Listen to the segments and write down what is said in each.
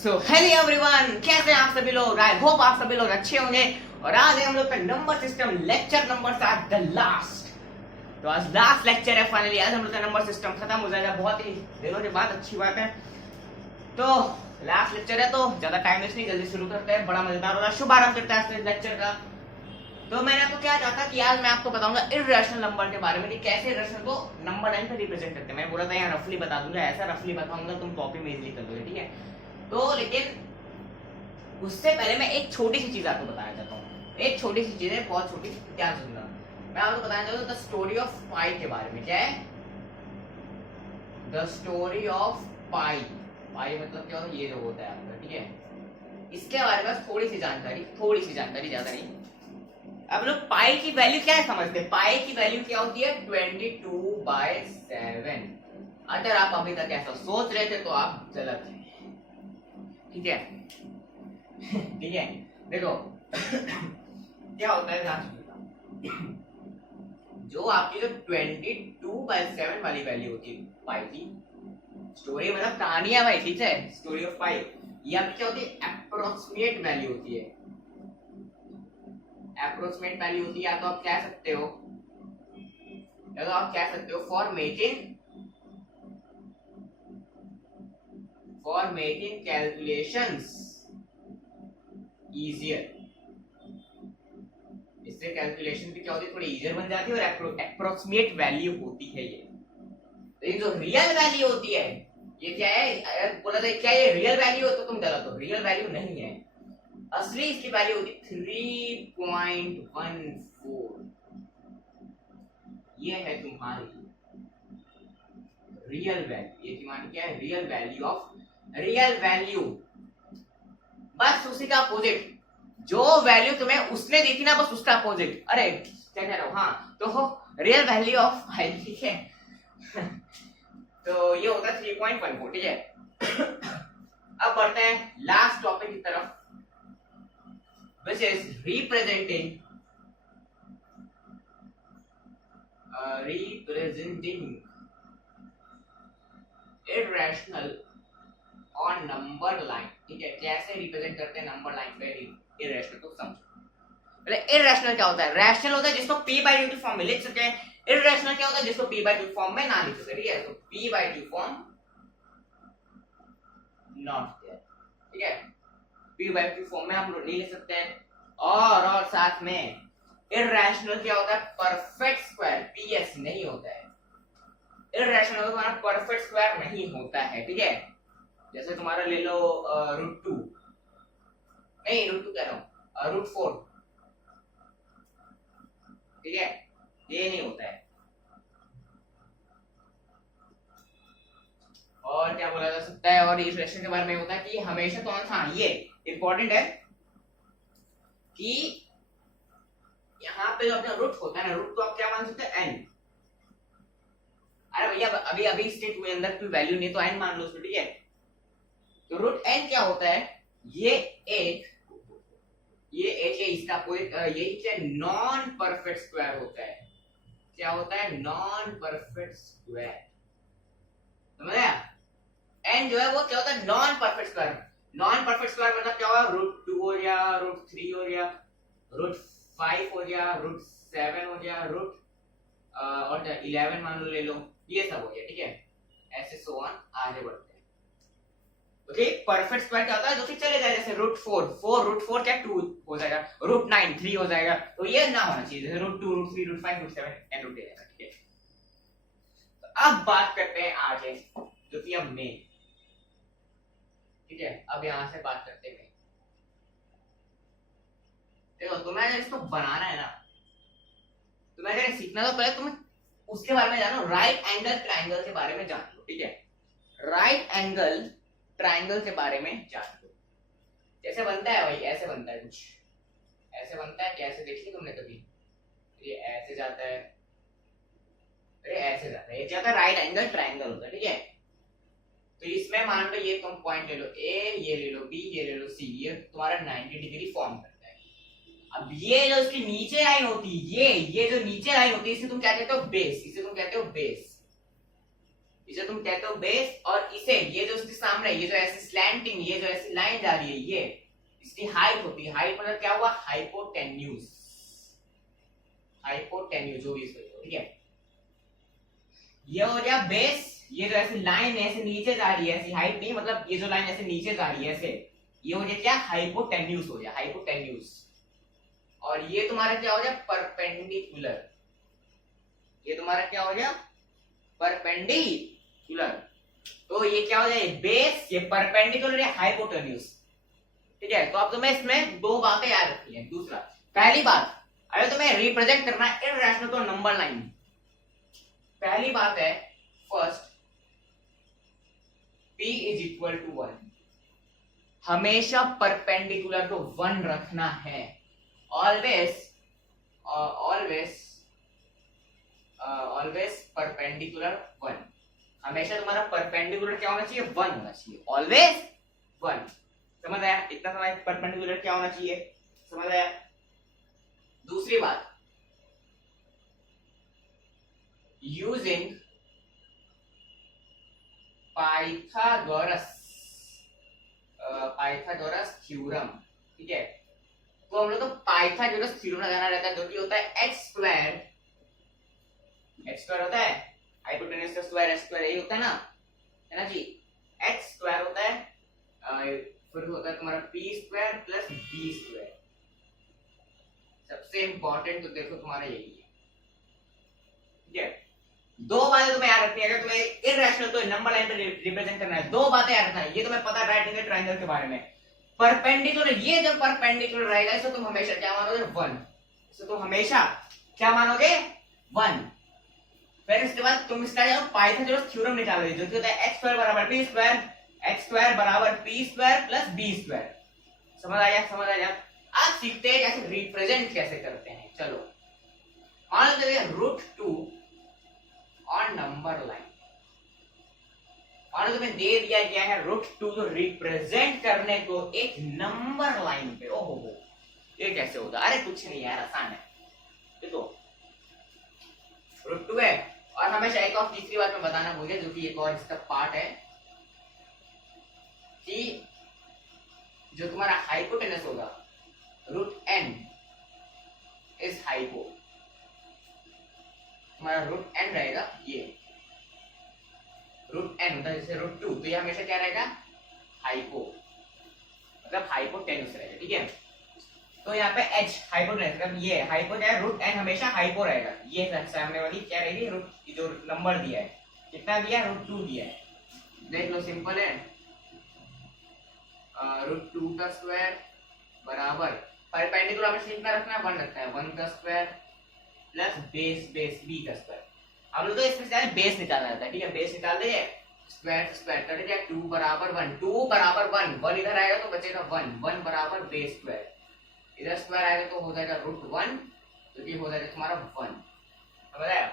So hello everyone, कैसे हैं आप सभी लोग। आई होप आप सभी लोग अच्छे होंगे। और आज है हम लोग का number system lecture number 7 the last. तो आज लास्ट लेक्चर है फाइनली। आज हम लोग का नंबर सिस्टम खत्म हो जाएगा बहुत ही दिनों के बाद। अच्छी बात है। तो लास्ट लेक्चर है तो ज्यादा टाइम वेस्ट नहीं, जल्दी शुरू करते हैं। बड़ा मजेदार होगा, शुभारंभ करते हैं इस लेक्चर का। तो मैंने आपको क्या कहा था कि आज मैं आपको बताऊंगा इर्रेशनल नंबर के बारे में कि कैसे इर्रेशनल को नंबर लाइन पे रिप्रेजेंट करते हैं। मैं बोला था यहाँ रफली बता दूंगा, ऐसा रफली बताऊंगा तुम कॉपी में इजीली कर दोगे, ठीक है। तो लेकिन उससे पहले मैं एक छोटी सी चीज आपको बताना चाहता हूँ। एक छोटी सी चीज है, बहुत छोटी, क्या सुनना। मैं आपको बताना चाहता हूँ द स्टोरी ऑफ पाई के बारे में। क्या है द स्टोरी ऑफ पाई? पाई मतलब क्या होता है? ये जो होता है आपका, ठीक है। इसके बारे में थोड़ी सी जानकारी, ज्यादा नहीं। अब लोग पाई की वैल्यू क्या है समझते हैं? पाई की वैल्यू क्या होती है? 22/7। अगर आप अभी तक ऐसा सोच रहे थे तो आप गलत हैं, ठीक है। ठीक है, देखो क्या होता है, ध्यान सुनिएगा। जो आपकी जो 22/7 वाली वैल्यू होती है पाई की, स्टोरी मतलब कहानी है भाई, ठीक है। स्टोरी ऑफ पाई ये आपकी क्या होती है? अप्रोक्सीमेट वैल्यू होती है। अप्रोक्सीमेट वैल्यू होती है, या तो आप कह सकते हो, for making calculations easier। इससे कैलकुलेशन भी क्या होती है? थोड़ी इजियर बन जाती है। और अप्रोक्सीमेट वैल्यू होती है ये। तो ये जो रियल वैल्यू होती है, ये क्या है? बोला था क्या ये रियल वैल्यू हो? तो तुम गलत हो, रियल वैल्यू नहीं है। असली इसकी वैल्यू होती 3.14। ये है तुम्हारी रियल वैल्यू। ये तुम्हारी क्या है? Real value of real value. बस उसी का अपोजिट, जो वैल्यू तुम्हें उसने दी थी ना, बस उसका अपोजिट। अरे क्या कह रहा हूं, हाँ, तो रियल वैल्यू ऑफ पाई, ठीक है। तो ये होता है 3.14, ठीक है। अब बढ़ते हैं लास्ट टॉपिक की तरफ, which is representing irrational on number line, ठीक है। कैसे रिप्रेजेंट करते हैं नंबर लाइन पे इरेशनल, तो समझो। पहले इरेशनल क्या होता है? रैशनल होता है जिसको p/2 फॉर्म में लिख सके। इरेशनल क्या होता है? जिसको p/2 फॉर्म में ना लिख सके, ठीक है। तो p/2 फॉर्म नॉट देयर, ठीक है। p/2 फॉर्म में हम लोग नहीं लिख सकते हैं। और साथ में इरेशनल क्या होता है? परफेक्ट स्क्वायर, ps नहीं होता है। इरेशनल का मतलब परफेक्ट स्क्वायर नहीं होता है, ठीक है। जैसे तुम्हारा ले लो √2, नहीं √2 कह रहा हूं, √4, ठीक है। ये नहीं होता है। और क्या बोला जा सकता है? और इस रेशन के बारे में होता है कि हमेशा तो हाँ, ये इंपॉर्टेंट है कि यहाँ पे जो अपना रूट होता है ना, रूट को आप क्या मान सकते हैं? n। अरे भैया अभी अभी स्टेट हुए अंदर कोई वैल्यू नहीं तो n मान लो उसको, ठीक है। तो रूट n क्या होता है? ये इसका कोई यही क्या नॉन परफेक्ट स्क्वायर होता है। क्या होता है? नॉन परफेक्ट स्क्वायर, समझ आया? n जो है वो क्या होता है? Non perfect square. Non perfect square मतलब क्या होगा? √2 हो गया, √3 हो गया, √5 हो गया, √7 हो गया, और 11 मान लो, ले लो, ये सब हो गया, ठीक है। ऐसे सो ऑन आगे बढ़ते हैं। ओके, परफेक्ट स्क्वायर क्या होता है? जो कि चले जाए, जैसे √4 क्या 2 हो जाएगा, √9 3 हो जाएगा। तो ये ना होना चाहिए, जैसे √2 √3 √5 √7 एंड √8, ठीक है। तो अब बात करते हैं आगे, जो कि अब मेन, ठीक है। अब यहां से बात करते हैं। देखो तुम्हें इसको बनाना है ना, तुम्हें अगर सीखना तो पहले तुम्हें उसके बारे में जानो। राइट एंगल ट्रायंगल के बारे में जान लो, ठीक है। राइट एंगल ट्रायंगल के बारे में जान लो। कैसे बनता है भाई? ऐसे बनता है, कुछ ऐसे बनता है। कैसे देखी तुमने कभी? ये ऐसे जाता है, अरे ऐसे जाता है, ये जाता है राइट एंगल ट्रायंगल होता है, ठीक है। तो इसमें मान लो ये तुम पॉइंट ले लो a, ये ले लो b, ये ले लो c, ये तुम्हारा 90 डिग्री फॉर्म करता है। अब ये जो इसकी नीचे लाइन होती है, ये जो नीचे लाइन होती है, इसे तुम क्या कहते हो? बेस। इसे तुम कहते हो बेस, इसे तुम कहते हो बेस, और इसे ये जो उसके सामने ये जो ऐसे स्लैंटिंग ये जो ऐसी लाइन जा रही है ये इसकी हाइट होती है। हाइट मतलब क्या हुआ, हाइपोटेन्यूज, हाइपोटेन्यूज जो भी इसको, ठीक है। ये हो गया बेस, ये जो ऐसी लाइन ऐसे नीचे जा रही है, ऐसी हाइट नहीं मतलब ये जो लाइन ऐसे नीचे जा रही है ऐसे, ये हो गया क्या, हाइपोटेन्यूज हो गया, हाइपोटेन्यूज। और ये तुम्हारा क्या हो गया, परपेंडिकुलर, ये तुम्हारा क्या हो गया, परपेंडिकुलर। तो ये क्या हो जाए, बेस, ये परपेंडिकुलर, ये हाइपोटेन्यूज, ठीक है। तो अब तुम्हें इसमें दो बातें याद रखनी है। दूसरा, पहली बात, अगर तुम्हें रिप्रेजेंट करना है इररेशनल तो नंबर लाइन, पहली बात है first p is equal to 1, हमेशा परपेंडिकुलर को 1 रखना है, ऑलवेज ऑलवेज परपेंडिकुलर 1, हमेशा तुम्हारा परपेंडिकुलर क्या होना चाहिए, 1 होना चाहिए, ऑलवेज 1। समझ आया, इतना समझ, परपेंडिकुलर क्या होना चाहिए, समझ आया। दूसरी बात, यूजिंग पाइथागोरस थ्योरम, ठीक है। तो हम लोग को पाइथागोरस थ्योरम लगाना रहता है, जो कि होता है x स्क्वायर होता है, हाइपोटेन्यूज का स्क्वायर x स्क्वायर, यही होता है ना जी, x स्क्वायर होता है, फिर होता है तुम्हारा p square plus b square. सबसे इंपॉर्टेंट तो देखो तुम्हारा यही है, ठीक है। दो बातें तुम्हें याद रखनी है, अगर तुम्हें इररेशनल तो नंबर लाइन पे रिप्रेजेंट करना है, दो बातें याद रखना है। ये तुम्हें पता है राइट एंगल ट्रायंगल के बारे में, परपेंडिकुलर, ये जब परपेंडिकुलर रहेगा इसे तुम हमेशा क्या मानोगे, 1, इसे तुम हमेशा क्या मानोगे, 1। फिर इसके बाद तुम इसका जो पाइथागोरस थ्योरम निकालोगे, जो कि होता है x स्क्वायर बराबर p स्क्वायर, x स्क्वायर बराबर p square plus b square. समझ आया, समझ आया। आज सीखते हैं कैसे रिप्रेजेंट कैसे करते हैं। चलो मान लीजिए √2 और नंबर लाइन, और तुम्हें दे दिया गया है √2 को रिप्रेजेंट करने को एक नंबर लाइन पे। ओहो, ये कैसे होगा, अरे कुछ नहीं यार, आसान है। देखो √2 है, और हमेशा एक और तीसरी बात मैं बताना भूल गया, जो कि एक और इसका पार्ट है, कि जो तुम्हारा हाइपोटेनस होगा √n इज हाइपो, तुम्हारा √n रहेगा ये √n मतलब जैसे √2, तो ये हमेशा क्या रहेगा, हाइपो, मतलब हाइपोटेनस रहेगा, ठीक है। तो यहाँ पे h हाइपोटेनस, मतलब ये हाइपो क्या है, √n हमेशा हाइपो रहेगा। ये सामने वाली क्या रहेगी, जो नंबर दिया है, कितना दिया है, √2 दिया है, देख लो, सिंपल है। √2 का स्क्वायर बराबर, परपेंडिकुलर हमें कितना रखना है, 1 रखना है, 1 का स्क्वायर प्लस बेस b का स्क्वायर। अब लोग तो इसमें से बेस निकालना रहता है, ठीक है। बेस निकाल दे, स्क्वायर स्क्वायर कर दिया, 2 बराबर 1, 2 बराबर 1, 1 इधर आएगा तो बचेगा 1, 1 बराबर बेस स्क्वायर, इधर स्क्वायर आएगा तो हो जाएगा √1, तो ये हो जाएगा तुम्हारा 1। समझ आया,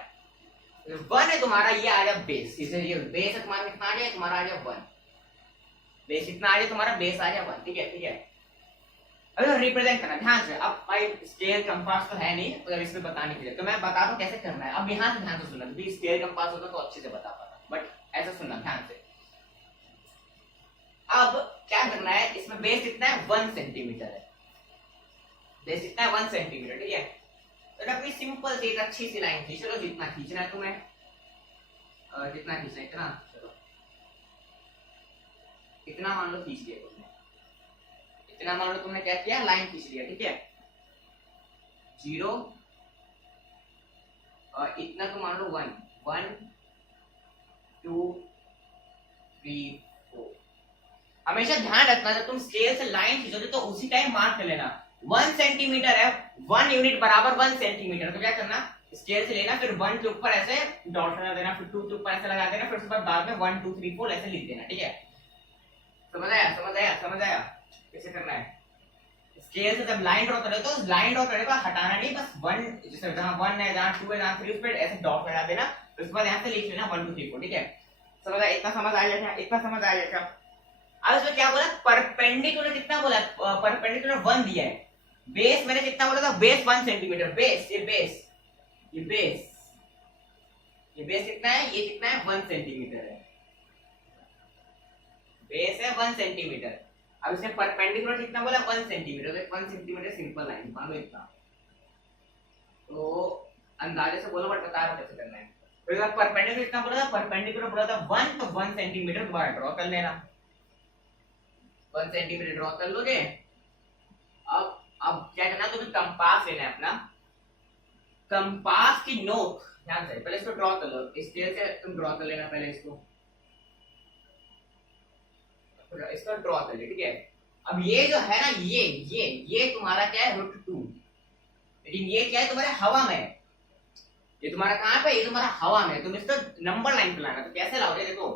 1 है तुम्हारा, ये आ गया बेस, इसे ये बेस है तुम्हारा, कितना आ गया, तुम्हारा आ गया 1, बेस कितना आ गया तुम्हारा, बेस आ गया 1, ठीक है, ठीक है। अगर रिप्रेजेंट करना ध्यान से, अब भाई स्केल कंपास तो है नहीं, अगर इसमें बताने के लिए तो मैं बता दूं कैसे करना है। अब यहाँ से ध्यान से सुनना, भी स्केल कंपास होता तो अच्छे से बता पाता, बट ऐसा सुनना ध्यान से। अब क्या करना है, इसमें बेस कितना है, 1 सेंटीमीटर है, बेस कितना है, 1 सेंटीमीटर, ठीक है। तो अपनी सिंपल सी एक अच्छी सी लाइन खींच लो, जितना खींचना है तुम्हें, जितना खींचना है इतना, चलो इतना मान लो खींच लिया तुमने, इतना मान लो तुमने क्या किया, लाइन खींच लिया, ठीक है। 0 और इतना तो मान लो 1, 1 2 3 4। हमेशा ध्यान रखना, जब तुम स्केल से लाइन खींचोगे तो उसी टाइम मार्क कर लेना, 1 सेंटीमीटर है, 1 यूनिट बराबर 1 सेंटीमीटर। तो क्या करना, स्केल से लेना, फिर 1 के ऊपर ऐसे डॉट लगा देना, फिर 2 के ऊपर ऐसे लगा देना, फिर उसके बाद में 1 2 3 4 ऐसे लिख देना, ठीक है। समझ आया, समझ आया, समझ आया कैसे करना है। स्केल से जब लाइन ड्रॉ करोगे तो लाइन ड्रॉ करने का हटाना नहीं, बस 1 जैसे जहां 1 है, जहां 2 है, जहां 3 पे ऐसे डॉट लगा देना, तो उसके बाद यहां से लिख लेना 1 2 3 4, ठीक है। समझ आया, इतना समझ आ गया, इतना समझ आ गया। अब इसमें क्या बोला, परपेंडिकुलर कितना बोला, परपेंडिकुलर 1 दिया है, बेस मैंने कितना बोला था, बेस 1 सेंटीमीटर, बेस ये बेस, ये बेस, ये बेस कितना है, ये कितना है 1 सेंटीमीटर है, बेस है 1 सेंटीमीटर। अब इसने परपेंडिकुलर कितना बोला 1 सेंटीमीटर, तो 1 सेंटीमीटर सिंपल लाइन मान लो इतना, तो अंदाजे से बोलो बट बता रहा हूं कैसे करना है। तो अगर परपेंडिकुलर कितना बोला था, परपेंडिकुलर बोला था 1, तो 1 सेंटीमीटर दोबारा ड्रॉ कर लेना, 1 सेंटीमीटर ड्रॉ कर लोगे। अब क्या करना, तुम्हें कंपास लेना है अपना, कंपास की नोक ध्यान से पहले इसको ड्रॉ कर लो, इस तरह से तुम ड्रॉ कर लेना पहले इसको ड्रॉ कर ले, ठीक है। अब ये जो है ना, ये तुम्हारा क्या है √2, लेकिन ये क्या है तुम्हारे हवा में, ये तुम्हारा कहां पे, ये तुम्हारा हवा में, तुम इसको नंबर लाइन पे लाना। तो कैसे लाओगे, देखो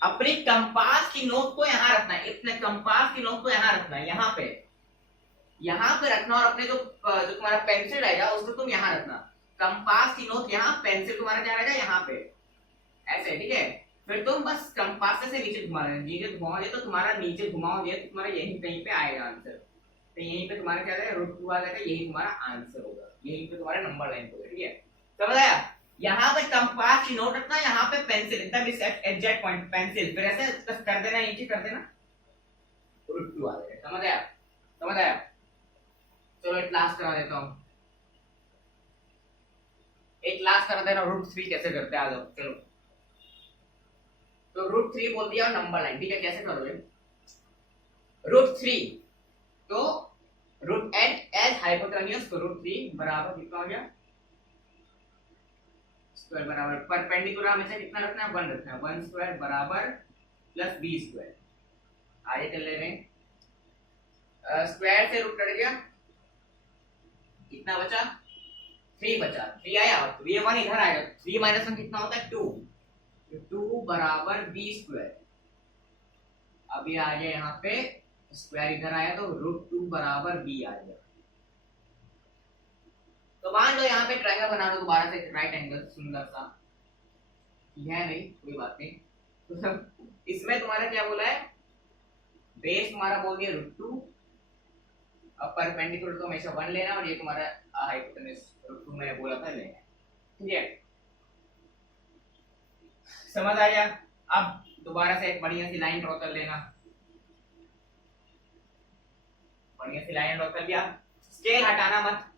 अपनी कंपास की नोक को यहां रखना है, इतने कंपास की नोक को यहां रखना है, यहां पे रखना, और अपने जो तुम्हारा पेंसिल रहेगा उसको तुम यहां रखना, कंपास की नोक यहाँ, पेंसिल तुम्हारा क्या रहेगा यहाँ पे, ऐसे, ठीक है। फिर तुम बस कंपास से नीचे घुमा रहे, नीचे घुमाओगे तो तुम्हारा नीचे घुमाओगे तो तुम्हारा यही कहीं पे आएगा आंसर, तो यहीं पे तुम्हारा क्या रहेगा √2 आ जाएगा, यही तुम्हारा आंसर होगा, यहीं पे तुम्हारा नंबर लाइन होगा, ठीक है। समझ आया, यहाँ पे कंपास की नोट रखना, यहाँ पे पेंसिल, एकदम इस एग्जैक्ट पॉइंट पेंसिल, फिर ऐसे कर देना, नीचे कर देना, √2 आ जाएगा। समझ आया। चलो एक क्लास करा देता हूँ, एक क्लास करा देना √3 कैसे करते हैं, आ जाओ चलो। तो √3 बोल दिया नंबर लाइन, ठीक है। कैसे करोगे √3, तो रूट एज हाइपोटेन्यूज, तो √3 बराबर कितना हो गया, स्क्वायर बराबर परपेंडिकुलर हमेशा कितना रखना है 1 रखना है, 1 स्क्वायर बराबर प्लस b स्क्वायर, आगे कर ले रहे हैं, स्क्वायर से रूट कट गया, कितना बचा 3 बचा, 3 आया, तो ये 1 इधर आएगा, 3 माइनस 1 कितना होता है 2, 2 बराबर b स्क्वायर, अब ये आ गया यहाँ पे स्क्वायर इधर आया, तो √2 बराबर b आ गया। तो मान लो यहाँ पे ट्रायंगल बना दो दोबारा से, राइट एंगल सुंदर सा, यह नहीं कोई बात नहीं, तो इसमें तुम्हारा क्या बोला है, बेस तुम्हारा बोल दिया √2, अब परपेंडिकुलर तो हमेशा 1 लेना, और ये तुम्हारा हाइपोटेन्यूज √2 मैंने बोला था लेना, ठीक है। समझ आ गया। अब दोबारा से एक बढ़िया सी लाइन ड्रॉ कर लेना, बढ़िया सी लाइन ड्रॉ कर लिया, स्केल हटाना मत,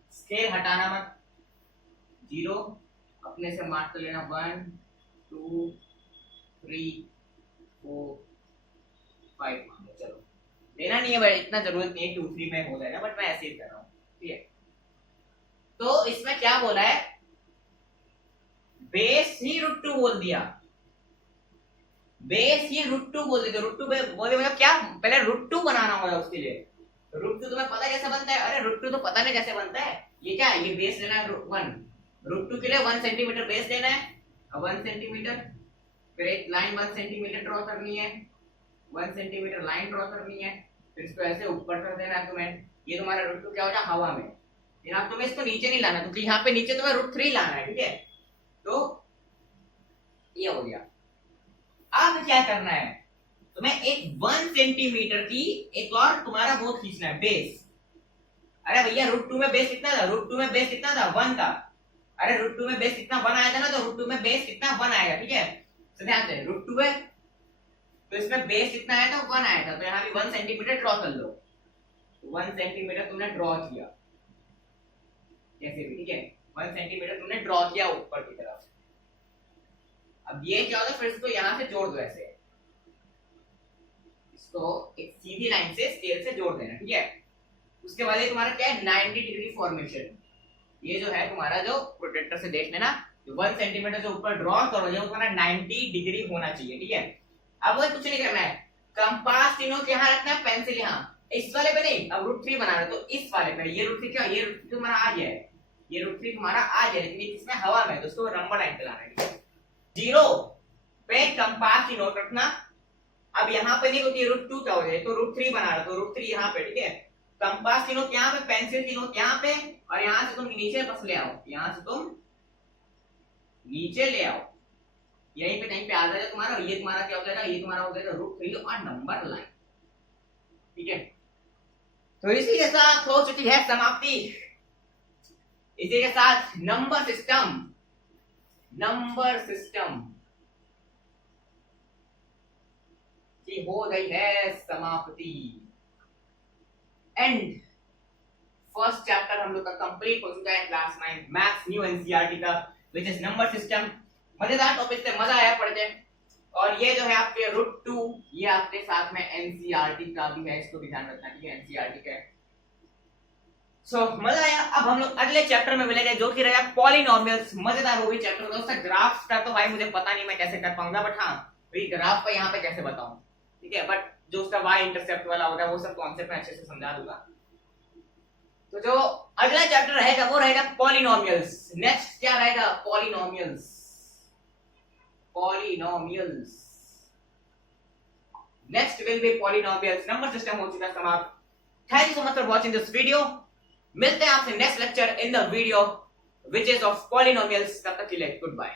0 अपने से मार्क कर लेना, 1 2 3 4 5 मान लो, चलो लेना नहीं है भाई, इतना जरूरत नहीं है, 2 3 में हो जाएगा, बट मैं ऐसे ही कर रहा हूँ, ठीक है। तो इसमें क्या बोला है, बेस ही √2 बोल दिया, बेस ही √2 बोल दिया, √2 बोले मतलब क्या, पहले √2 बनाना होगा उसके लिए, √2 तुम्हें पता है कैसे बनता है, अरे √2 तो पता नहीं कैसे बनता है, ये क्या है, ये बेस लेना है 1, √2 के लिए 1 सेंटीमीटर बेस लेना है, 1 सेंटीमीटर, फिर एक लाइन 1 सेंटीमीटर ड्रॉ करनी है, 1 सेंटीमीटर लाइन ड्रॉ करनी है, फिर इसको ऐसे ऊपर कर देना है तुम्हें, ये तुम्हारा √2 क्या हो जाए हवा में, यहाँ तुम्हें इसको नीचे नहीं लाना, क्योंकि यहाँ पे नीचे तुम्हें √3 लाना है, ठीक है। तो ये हो गया। अब क्या करना है, तुम्हें एक 1 सेंटीमीटर की एक और तुम्हारा वो खींचना है, बेस। अरे भैया √2 में बेस कितना था, √2 में बेस कितना था 1 था, अरे √2 में बेस कितना 1 आया था ना, तो √2 में बेस कितना 1 आएगा, ठीक है। तो ध्यान से √2 है, तो इसमें बेस कितना आया था 1 आया था, तो यहाँ भी 1 सेंटीमीटर ड्रॉ कर लो, 1 सेंटीमीटर तुमने ड्रॉ किया कैसे भी, ठीक है, 1 सेंटीमीटर तुमने ड्रॉ किया ऊपर की तरफ। अब ये क्या होता है, फिर इसको यहाँ से जोड़ दो, ऐसे इसको एक सीधी लाइन से स्केल से जोड़ देना, ठीक है। उसके बाद ये तुम्हारा क्या है 90 डिग्री फॉर्मेशन, ये जो है तुम्हारा जो प्रोटेक्टर से देख लेना, 1 सेंटीमीटर से ऊपर ड्रॉ करोगे वो तुम्हारा 90 डिग्री होना चाहिए, ठीक है। अब वो कुछ नहीं करना है, कंपास तीनों यहाँ रखना है, पेंसिल यहाँ, इस वाले पे नहीं, अब √3 बनाना है तो इस वाले पे, ये √3 क्या, ये √3 तुम्हारा आ गया है, ये √3 तुम्हारा आ गया, लेकिन इसमें हवा में, तो उसको नंबर लाइन पे लाना है, ठीक है। 0 पे कंपास की नोट रखना, अब यहाँ पे नहीं, क्योंकि √2 क्या हो जाए, तो √3 बना रहा, तो √3 यहाँ पे, ठीक है। कंपास की नोक यहाँ पे, पेंसिल की नोक यहाँ पे, और यहाँ से तुम नीचे बस ले आओ, यहाँ से तुम नीचे ले आओ, यहीं पे कहीं पे आ जाएगा तुम्हारा, ये तुम्हारा क्या हो जाएगा, ये तुम्हारा हो जाएगा √3 और नंबर लाइन, ठीक है। तो इसी के साथ हो चुकी है समाप्ति, इसी के साथ नंबर सिस्टम नंबर सिस्टम की हो गई है समाप्ति। एंड फर्स्ट चैप्टर हम लोग का कंप्लीट हो चुका है क्लास 9 मैथ्स न्यू एनसीईआरटी का, विच इज नंबर सिस्टम। मजेदार टॉपिक से मजा आया पढ़ के। और ये जो है आपके रूट 2, ये आपके साथ में एनसीईआरटी का भी है, इसको भी ध्यान रखना, ठीक है, एनसीईआरटी का। सो मजा आया। अब हम लोग अगले चैप्टर में मिलेंगे जो कि रहेगा पॉलिनोमियल्स। मजेदार होगी चैप्टर। दोस्तों ग्राफ्स का तो भाई मुझे पता नहीं मैं कैसे कर पाऊंगा, बट हाँ भाई ग्राफ का यहाँ पे कैसे बताऊं, ठीक है, बट जो उसका वाई इंटरसेप्ट वाला होगा वो सब कॉन्सेप्ट में अच्छे से समझा दूंगा। तो जो अगला चैप्टर रहेगा वो रहेगा पॉलिनोमियल्स। नेक्स्ट क्या रहेगा? Polynomials. Polynomials next will be polynomials. Number system हो चुका समाप्त। Thank you so much for watching this video. मिलते हैं आपसे next lecture in the video which is of polynomials. तब तक के लिए गुड बाय।